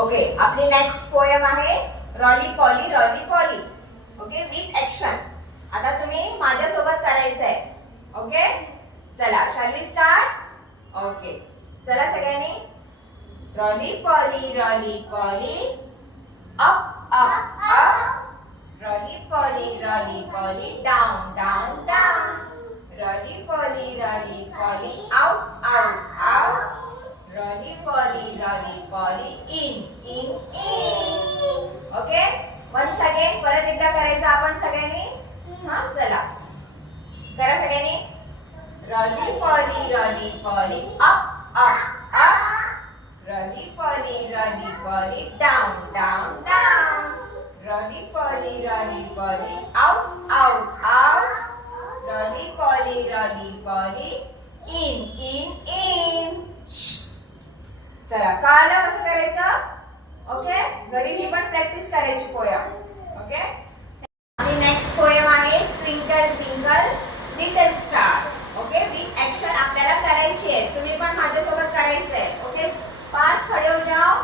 Okay, आपली next poem आहे really poly. Okay, with action. आता तुम्ही माझ्यासोबत करायचंय. ओके, चला, शॅल वी स्टार्ट. ओके, चला सगळ्यांनी. Roly poly up up up. Roly poly down down down. Roly poly out out out. Roly poly in in in. Okay, once again परत एकदा करायचं आपण सगळ्यांनी. हा, चला करा सगळ्यांनी. Roly poly up up up. Roly poly down down down. Roly poly out out out. Roly poly in in in. चला, कळलं कसं करायचं? ओके, घरी ही पण प्रॅक्टिस करायची पोयम. ओके, आणि नेक्स्ट पोयम आहे twinkle twinkle little star. Okay, with action आपल्याला करायची आहे. तुम्ही पण माझ्यासोबत करायचंय. ओके, पाठ खडे हो जाओ.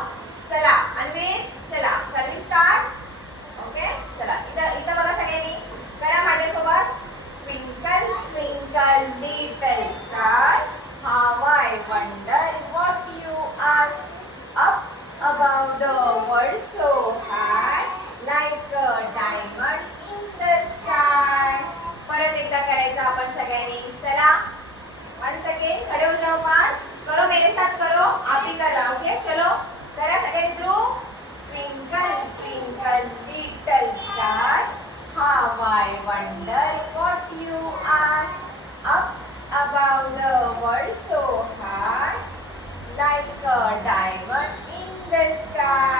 चला अन्वित, चला शॅल वी स्टार्ट. ओके, चला इथं बघा सगळ्यांनी, करा माझ्यासोबत. Twinkle twinkle little star, how I wonder what you are, up above the world so high, like a diamond in the sky. परत एकदा करायचं आपण सगळ्यांनी. चला, once again खड़े हो जाओ. पाठ करो, मेरे साथ करो, आप भी कर रहा. ओके, चलो करा सगळ्यांनी through. Twinkle twinkle little star, how I wonder what you are, up above the world so high, like a diamond in the sky.